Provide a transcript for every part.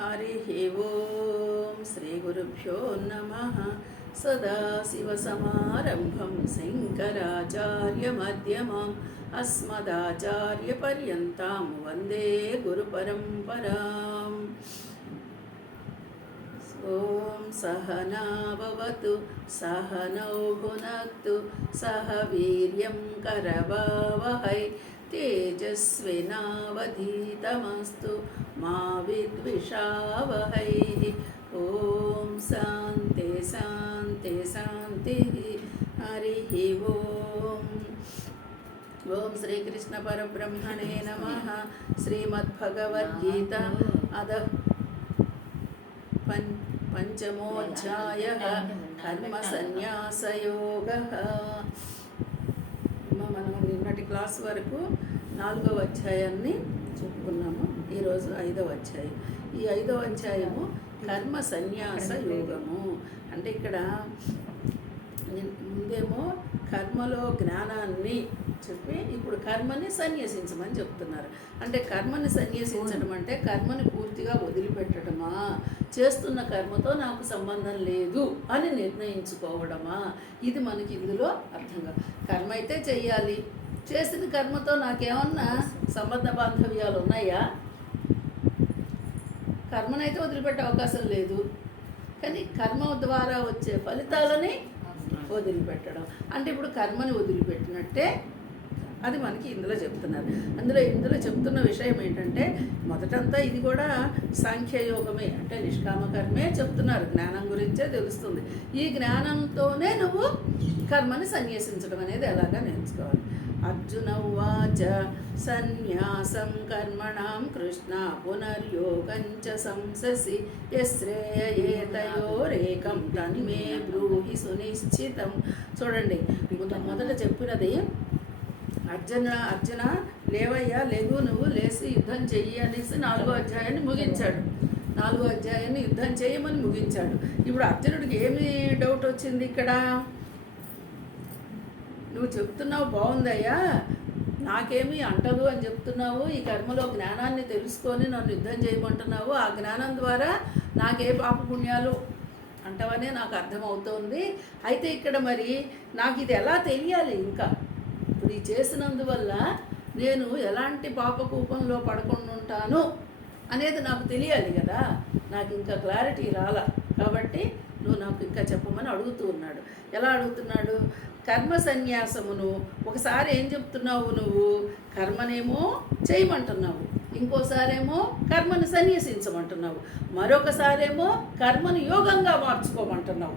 హరి ఓం శ్రీ గురుభ్యో నమః. సదాశివసమారంభం శంకరాచార్యమధ్యమాం అస్మదాచార్యపర్యంతాం వందే గురుపరంపరాం. ఓం సహనా భవతు సహనౌ భునక్తు సహ వీర్యం కరవావహై తేజస్వినావధీతమస్తు మా విద్విషావహై. ఓం శాంతి శాంతి శాంతి. హరి ఓం. ఓం శ్రీకృష్ణ పరబ్రహ్మణే నమః. శ్రీమద్భగవద్గీత అద పంచమోధ్యాయః కర్మ సన్యాసయోగః. మనం నిన్నటి క్లాస్ వరకు 4వ అధ్యాయాన్ని చెప్పుకున్నాము. ఈరోజు 5వ అధ్యాయం. ఈ 5వ అధ్యాయము కర్మ సన్యాస యోగము. అంటే ఇక్కడ ముందేమో కర్మలో జ్ఞానాన్ని చెప్పి ఇప్పుడు కర్మని సన్యసించమని చెప్తున్నారు. అంటే కర్మని సన్యసించడం అంటే కర్మని పూర్తిగా వదిలిపెట్టడమా, చేస్తున్న కర్మతో నాకు సంబంధం లేదు అని నిర్ణయించుకోవడమా, ఇది మనకి ఇందులో అర్థం కాదు. కర్మ అయితే చెయ్యాలి, చేసిన కర్మతో నాకేమన్నా సంబంధ బాంధవ్యాలు ఉన్నాయా? కర్మనైతే వదిలిపెట్టే అవకాశం లేదు, కానీ కర్మ ద్వారా వచ్చే ఫలితాలని వదిలిపెట్టడం అంటే ఇప్పుడు కర్మని వదిలిపెట్టినట్టే అది మనకి ఇందులో చెప్తున్నారు. ఇందులో చెప్తున్న విషయం ఏంటంటే మొదటంతా ఇది కూడా సాంఖ్యయోగమే, అంటే నిష్కామ కర్మే చెప్తున్నారు. జ్ఞానం గురించే తెలుస్తుంది. ఈ జ్ఞానంతోనే నువ్వు కర్మని సన్యసించడం అనేది ఎలాగా నేర్చుకోవాలి. అర్జున ఉవాచ సన్యాసం కర్మణాం కృష్ణ పునర్యోగంచ సంససి యశ్రేయేతయోరేకం తన్మే బ్రూహి సునిశ్చితం. చూడండి, మొదట చెప్పినది అర్జున లేవయ్యా, లేవు, నువ్వు లేచి యుద్ధం చెయ్యి అనేసి 4వ అధ్యాయాన్ని ముగించాడు. 4వ అధ్యాయాన్ని యుద్ధం చేయమని ముగించాడు. ఇప్పుడు అర్జునుడికి ఏమి డౌట్ వచ్చింది? ఇక్కడ నువ్వు చెప్తున్నావు బాగుందయ్యా, నాకేమీ అంటదు అని చెప్తున్నావు, ఈ కర్మలో జ్ఞానాన్ని తెలుసుకొని నన్ను యుద్ధం చేయమంటున్నావు, ఆ జ్ఞానం ద్వారా నాకే పాపపుణ్యాలు అంటావనే నాకు అర్థమవుతోంది. అయితే ఇక్కడ మరి నాకు ఇది ఎలా తెలియాలి? ఇంకా ఇప్పుడు ఈ చేసినందువల్ల నేను ఎలాంటి పాపకూపంలో పడకుండా ఉంటాను అనేది నాకు తెలియాలి కదా. నాకు ఇంకా క్లారిటీ రాలా, కాబట్టి నువ్వు నాకు ఇంకా చెప్పమని అడుగుతూ ఉన్నాడు. ఎలా అడుగుతున్నాడు? కర్మ సన్యాసమును ఒకసారి ఏం చెప్తున్నావు, నువ్వు కర్మనేమో చేయమంటున్నావు, ఇంకోసారేమో కర్మను సన్యసించమంటున్నావు, మరొకసారేమో కర్మను యోగంగా మార్చుకోమంటున్నావు.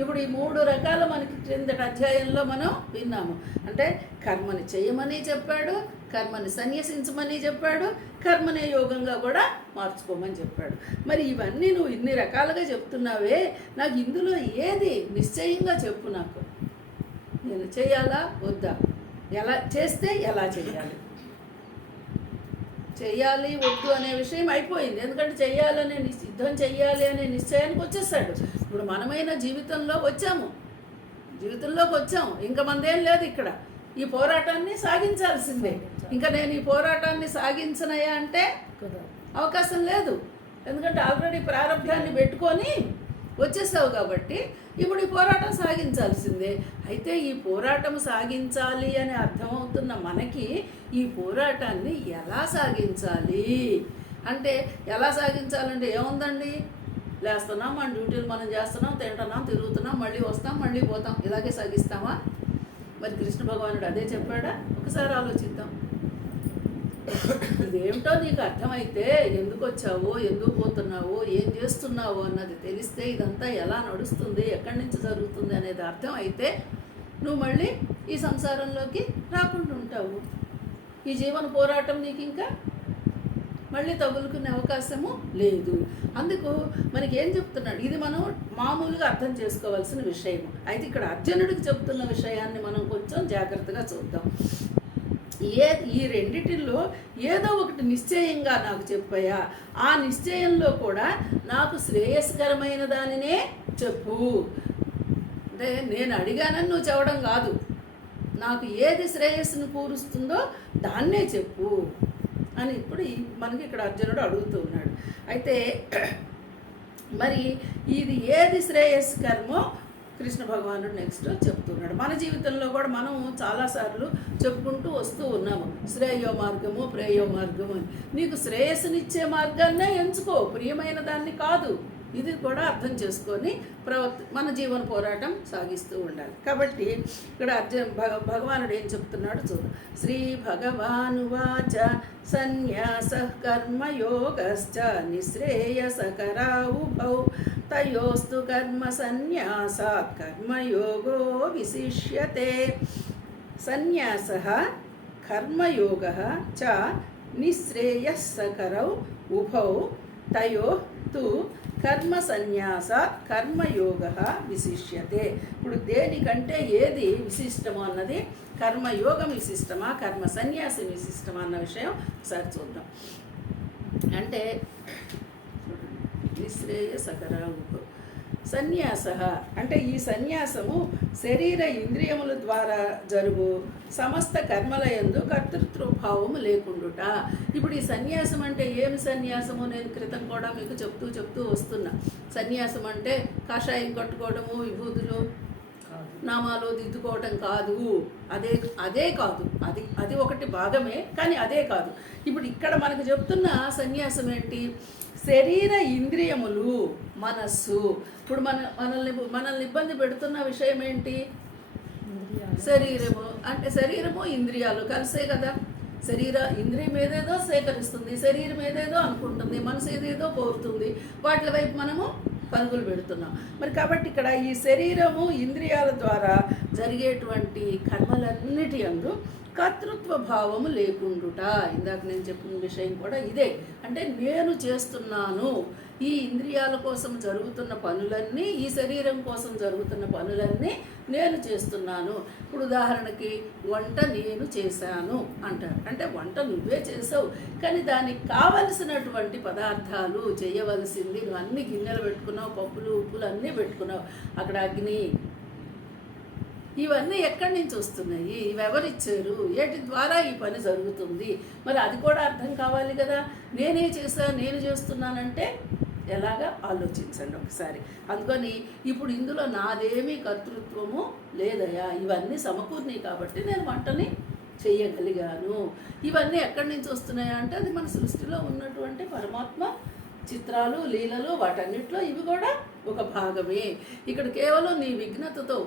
ఇప్పుడు ఈ 3 రకాల మనకి క్రిందటి అధ్యాయంలో మనం విన్నాము. అంటే కర్మని చేయమని చెప్పాడు, కర్మని సన్యసించమని చెప్పాడు, కర్మనే యోగంగా కూడా మార్చుకోమని చెప్పాడు. మరి ఇవన్నీ నువ్వు ఇన్ని రకాలుగా చెప్తున్నావే, నాకు ఇందులో ఏది నిశ్చయంగా చెప్పు. నాకు నేను చేయాలా వద్దా, ఎలా చేస్తే ఎలా చేయాలి, చెయ్యాలి వద్దు అనే విషయం అయిపోయింది. ఎందుకంటే చెయ్యాలనే యుద్ధం చెయ్యాలి అనే నిశ్చయానికి వచ్చేసాడు. ఇప్పుడు మనమైన జీవితంలోకి వచ్చాం, ఇంకా మనదేం లేదు. ఇక్కడ ఈ పోరాటాన్ని సాగించాల్సిందే. ఇంకా నేను ఈ పోరాటాన్ని సాగించనయా అంటే అవకాశం లేదు. ఎందుకంటే ఆల్రెడీ ప్రారంభాన్ని పెట్టుకొని వచ్చేసావు కాబట్టి ఇప్పుడు ఈ పోరాటం సాగించాల్సిందే. అయితే ఈ పోరాటం సాగించాలి అని అర్థమవుతున్న మనకి ఈ పోరాటాన్ని ఎలా సాగించాలి అంటే, ఎలా సాగించాలంటే ఏముందండి, లేస్తున్నాం, మన డ్యూటీలు మనం చేస్తున్నాం, తింటున్నాం, తిరుగుతున్నాం, మళ్ళీ వస్తాం, మళ్ళీ పోతాం, ఇలాగే సాగిస్తామా? మరి కృష్ణ భగవానుడు అదే చెప్పాడా? ఒకసారి ఆలోచిద్దాం. ఇదేమిటో నీకు అర్థమైతే ఎందుకు వచ్చావో, ఎందుకు పోతున్నావో, ఏం చేస్తున్నావో అన్నది తెలిస్తే ఇదంతా ఎలా నడుస్తుంది, ఎక్కడి నుంచి జరుగుతుంది అనేది అర్థం అయితే నువ్వు మళ్ళీ ఈ సంసారంలోకి రాకుండా ఉంటావు. ఈ జీవన పోరాటం నీకు ఇంకా మళ్ళీ తగులుకునే అవకాశము లేదు. అందుకు మనకి ఏం చెప్తున్నాడు, ఇది మనం మామూలుగా అర్థం చేసుకోవాల్సిన విషయం. అయితే ఇక్కడ అర్జునుడికి చెప్తున్న విషయాన్ని మనం కొంచెం జాగ్రత్తగా చూద్దాం. ఈ రెండిటిల్లో ఏదో ఒకటి నిశ్చయంగా నాకు చెప్పాయా, ఆ నిశ్చయంలో కూడా నాకు శ్రేయస్కరమైన దానినే చెప్పు. అంటే నేను అడిగానని నువ్వు చెప్పడం కాదు, నాకు ఏది శ్రేయస్సును కూరుస్తుందో దాన్నే చెప్పు. అని ఇప్పుడు మనకి ఇక్కడ అర్జునుడు అడుగుతూ ఉన్నాడు. అయితే మరి ఇది ఏది శ్రేయస్కరమో కృష్ణ భగవానుడు నెక్స్ట్ చెప్తున్నాడు. మన జీవితంలో కూడా మనం చాలాసార్లు చెప్పుకుంటూ వస్తూ ఉన్నాము, శ్రేయో మార్గము ప్రేయో మార్గము అని. నీకు శ్రేయస్సునిచ్చే మార్గాన్నే ఎంచుకో, ప్రియమైన దాన్ని కాదు. ఇది కూడా అర్థం చేసుకొని మన జీవన పోరాటం సాగిస్తూ ఉండాలి. కాబట్టి ఇక్కడ భగవానుడు ఏం చెప్తున్నాడు చూడు. శ్రీ భగవానువాచ సన్యాస కర్మయోగశ్చ నిశ్రేయసకరా ఉభౌ తయోస్తు కర్మ సన్యాసాత్ కర్మయోగో విశిష్యతే. సన్యాసః కర్మయోగః చ నిశ్రేయస్సకరౌ ఉభౌ తయోః తు కర్మ సన్యాసాత్ కర్మయోగ విశిష్యతే. ఇప్పుడు దేనికంటే ఏది విశిష్టమో అన్నది, కర్మయోగం విశిష్టమా కర్మ సన్యాసం విశిష్టమా అన్న విషయం ఒకసారి చూద్దాం. అంటే నిశ్రేయసకరా సన్యాస అంటే ఈ సన్యాసము శరీర ఇంద్రియముల ద్వారా జరుగు సమస్త కర్మల యందు కర్తృత్వభావము లేకుండుట. ఇప్పుడు ఈ సన్యాసం అంటే ఏమి సన్యాసము నేను క్రితం కూడా మీకు చెప్తూ వస్తున్నా. సన్యాసం అంటే కాషాయం కట్టుకోవడము, విభూతులు నామాలు దిద్దుకోవటం కాదు. అదే కాదు, అది ఒకటి భాగమే, కానీ అదే కాదు. ఇప్పుడు ఇక్కడ మనకు చెప్తున్న సన్యాసం ఏంటి? శరీర ఇంద్రియములు, మనస్సు. ఇప్పుడు మనల్ని ఇబ్బంది పెడుతున్న విషయం ఏంటి? శరీరము. అంటే శరీరము ఇంద్రియాలు కలిసే కదా. ఇంద్రియం ఏదేదో సేకరిస్తుంది, శరీరం ఏదేదో అనుకుంటుంది, మనసు ఏదేదో కోరుతుంది, వాటి వైపు మనము పరుగులు పెడుతున్నాం. మరి కాబట్టి ఇక్కడ ఈ శరీరము ఇంద్రియాల ద్వారా జరిగేటువంటి కర్మలన్నిటి యందు కర్తృత్వ భావము లేకుండుట. ఇందాక నేను చెప్పిన విషయం కూడా ఇదే. అంటే నేను చేస్తున్నాను, ఈ ఇంద్రియాల కోసం జరుగుతున్న పనులన్నీ, ఈ శరీరం కోసం జరుగుతున్న పనులన్నీ నేను చేస్తున్నాను. ఇప్పుడు ఉదాహరణకి వంట నేను చేశాను అంటారు. అంటే వంట నువ్వే చేసావు, కానీ దానికి కావలసినటువంటి పదార్థాలు చేయవలసింది నువ్వు అన్ని గిన్నెలు పెట్టుకున్నావు, పప్పులు ఉప్పులు అన్నీ పెట్టుకున్నావు. అక్కడ అగ్ని, ఇవన్నీ ఎక్కడి నుంచి వస్తున్నాయి, ఇవి ఎవరిచ్చారు, ఏటి ద్వారా ఈ పని జరుగుతుంది, మరి అది కూడా అర్థం కావాలి కదా. నేనే నేను చేస్తున్నానంటే ఎలాగా ఆలోచించండి ఒకసారి. అందుకని ఇప్పుడు ఇందులో నాదేమీ కర్తృత్వము లేదయా, ఇవన్నీ సమకూర్ణి కాబట్టి నేను వంటని చేయగలిగాను. ఇవన్నీ ఎక్కడి నుంచి వస్తున్నాయా అంటే అది మన సృష్టిలో ఉన్నటువంటి పరమాత్మ చిత్రాలు, లీలలు, వాటన్నిటిలో ఇవి కూడా ఒక భాగమే. ఇక్కడ కేవలం నీ విఘ్నతతో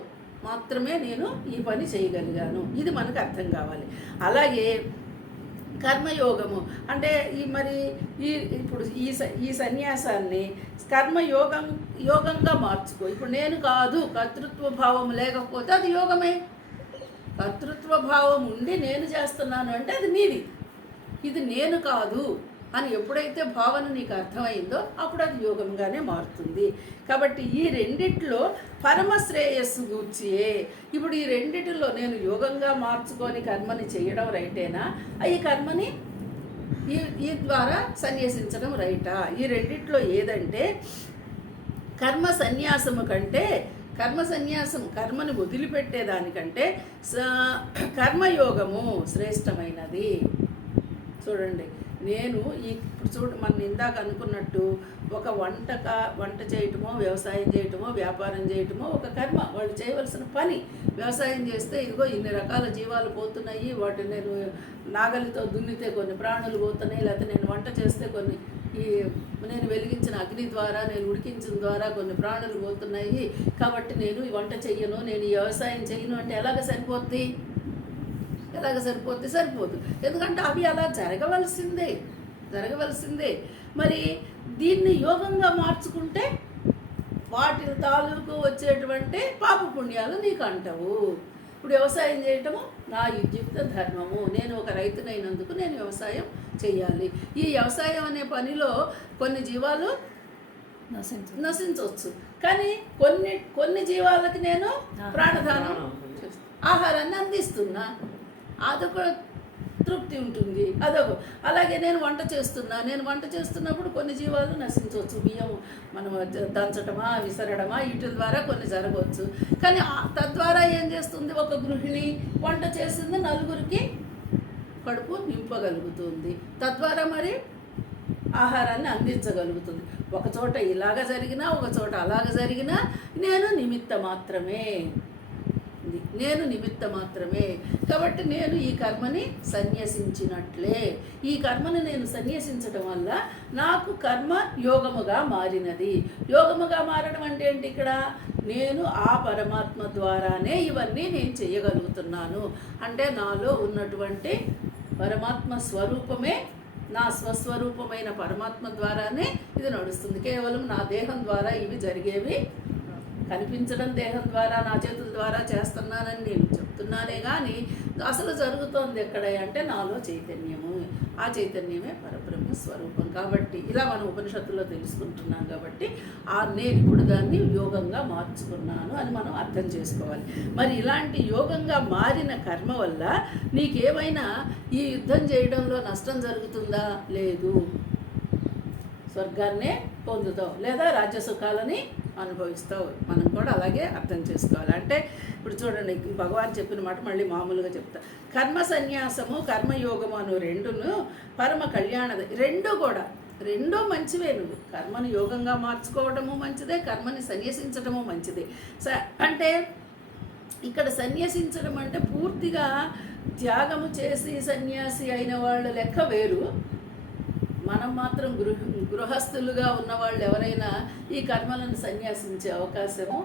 మాత్రమే నేను ఈ పని చేయగలిగాను, ఇది మనకు అర్థం కావాలి. అలాగే కర్మయోగము అంటే ఇప్పుడు ఈ సన్యాసాన్ని యోగంగా మార్చుకో. ఇప్పుడు నేను కాదు, కర్తృత్వ భావం లేకపోతే అది యోగమే. కర్తృత్వ భావం ఉండి నేను చేస్తున్నాను అంటే అది నీది, ఇది నేను కాదు అని ఎప్పుడైతే భావన నీకు అర్థమైందో అప్పుడు అది యోగంగానే మారుతుంది. కాబట్టి ఈ రెండిట్లో పరమశ్రేయస్సు గూర్చియే. ఇప్పుడు ఈ రెండిటిలో నేను యోగంగా మార్చుకొని కర్మని చేయడం రైటేనా, ఈ కర్మని ఈ ద్వారా సన్యాసించడం రైటా? ఈ రెండిట్లో ఏదంటే కర్మ సన్యాసము కంటే కర్మని వదిలిపెట్టేదానికంటే కర్మయోగము శ్రేష్టమైనది. చూడండి, నేను ఇప్పుడు మనం ఇందాక అనుకున్నట్టు ఒక వంట చేయటమో, వ్యవసాయం చేయటమో, వ్యాపారం చేయటమో ఒక కర్మ, వాళ్ళు చేయవలసిన పని. వ్యవసాయం చేస్తే ఇదిగో ఇన్ని రకాల జీవాలు పోతున్నాయి, వాటిని నేను నాగలితో దున్నితే కొన్ని ప్రాణులు పోతున్నాయి, లేకపోతే నేను వంట చేస్తే కొన్ని నేను వెలిగించిన అగ్ని ద్వారా, నేను ఉడికించిన ద్వారా కొన్ని ప్రాణులు పోతున్నాయి, కాబట్టి నేను ఈ వంట చెయ్యను, నేను ఈ వ్యవసాయం చెయ్యను అంటే ఎలాగ సరిపోద్ది? సరిపోదు. ఎందుకంటే అవి అలా జరగవలసిందే. మరి దీన్ని యోగంగా మార్చుకుంటే వాటి తాలూకు వచ్చేటువంటి పాప పుణ్యాలు నీకు అంటావు. ఇప్పుడు వ్యవసాయం చేయటము నా యుక్త ధర్మము, నేను ఒక రైతునైనందుకు నేను వ్యవసాయం చేయాలి. ఈ వ్యవసాయం అనే పనిలో కొన్ని జీవాలు నశించవచ్చు, కానీ కొన్ని జీవాలకి నేను ప్రాణదానం ఆహారాన్ని అందిస్తున్నా, అదొక తృప్తి ఉంటుంది. అలాగే నేను వంట చేస్తున్నప్పుడు కొన్ని జీవాలు నశించవచ్చు. బియ్యం మనం దంచడమా, విసరడమా, వీటి ద్వారా కొన్ని జరగవచ్చు. కానీ తద్వారా ఏం చేస్తుంది, ఒక గృహిణి వంట చేస్తుంది, నలుగురికి కడుపు నింపగలుగుతుంది, తద్వారా మరి ఆహారాన్ని అందించగలుగుతుంది. ఒక చోట ఇలాగ జరిగినా ఒక చోట అలాగ జరిగినా నేను నిమిత్త మాత్రమే, నేను నిమిత్త మాత్రమే. కాబట్టి నేను ఈ కర్మని సన్యసించినట్లే. ఈ కర్మను నేను సన్యసించడం వల్ల నాకు కర్మ యోగముగా మారినది. యోగముగా మారడం అంటే ఏంటి? ఇక్కడ నేను ఆ పరమాత్మ ద్వారానే ఇవన్నీ నేను చేయగలుగుతున్నాను. అంటే నాలో ఉన్నటువంటి పరమాత్మ స్వరూపమే, నా స్వస్వరూపమైన పరమాత్మ ద్వారానే ఇది నడుస్తుంది. కేవలం నా దేహం ద్వారా ఇవి జరిగేవి, కనిపించడం దేహం ద్వారా నా చేతుల ద్వారా చేస్తున్నానని నేను చెప్తున్నానే కానీ అసలు జరుగుతోంది ఎక్కడ అంటే నాలో చైతన్యము. ఆ చైతన్యమే పరబ్రహ్మ స్వరూపం. కాబట్టి ఇలా మనం ఉపనిషత్తుల్లో తెలుసుకుంటున్నాం. కాబట్టి నేను ఇప్పుడు దాన్ని యోగంగా మార్చుకున్నాను అని మనం అర్థం చేసుకోవాలి. మరి ఇలాంటి యోగంగా మారిన కర్మ వల్ల నీకేమైనా ఈ యుద్ధం చేయడంలో నష్టం జరుగుతుందా? లేదు. స్వర్గాన్నే పొందుతావు లేదా రాజ్యసుఖాలని అనుభవిస్తావు. మనం కూడా అలాగే అర్థం చేసుకోవాలి. అంటే ఇప్పుడు చూడండి, భగవాన్ చెప్పిన మాట మళ్ళీ మామూలుగా చెప్తా. కర్మ సన్యాసము కర్మయోగము అను రెండును పరమ కళ్యాణది. రెండూ మంచివే. నువ్వు కర్మను యోగంగా మార్చుకోవడము మంచిదే, కర్మని సన్యసించడము మంచిదే. అంటే ఇక్కడ సన్యసించడం అంటే పూర్తిగా త్యాగము చేసి సన్యాసి అయిన వాళ్ళ లెక్క వేరు. మనం మాత్రం గృహస్థులుగా ఉన్నవాళ్ళు ఎవరైనా ఈ కర్మలను సన్యాసించే అవకాశము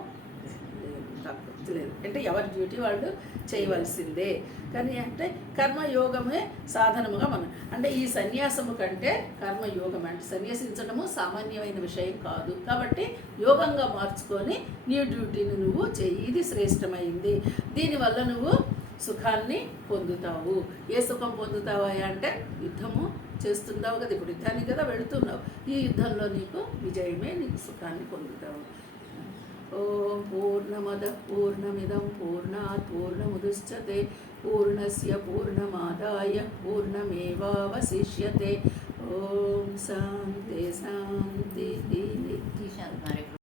లేదు. అంటే ఎవరి డ్యూటీ వాళ్ళు చేయవలసిందే. కానీ అంటే కర్మయోగమే సాధనముగా మనం అంటే ఈ సన్యాసము కంటే కర్మయోగం అంటే సన్యాసించడము సామాన్యమైన విషయం కాదు. కాబట్టి యోగంగా మార్చుకొని నీ డ్యూటీని నువ్వు చెయ్యి. ఇది శ్రేష్టమైంది. దీనివల్ల నువ్వు సుఖాన్ని పొందుతావు. ఏ సుఖం పొందుతావా అంటే యుద్ధము చేస్తున్నావు కదా, ఇప్పుడు యుద్ధానికి కదా వెళుతున్నావు. ఈ యుద్ధంలో నీకు విజయమే, నీకు సుఖాన్ని పొందుతావు. ఓం పూర్ణమద పూర్ణమిదం పూర్ణాత్ పూర్ణముదచ్యతే పూర్ణస్య పూర్ణమాదాయ పూర్ణమేవావశిష్యతే. ఓం శాంతి శాంతి.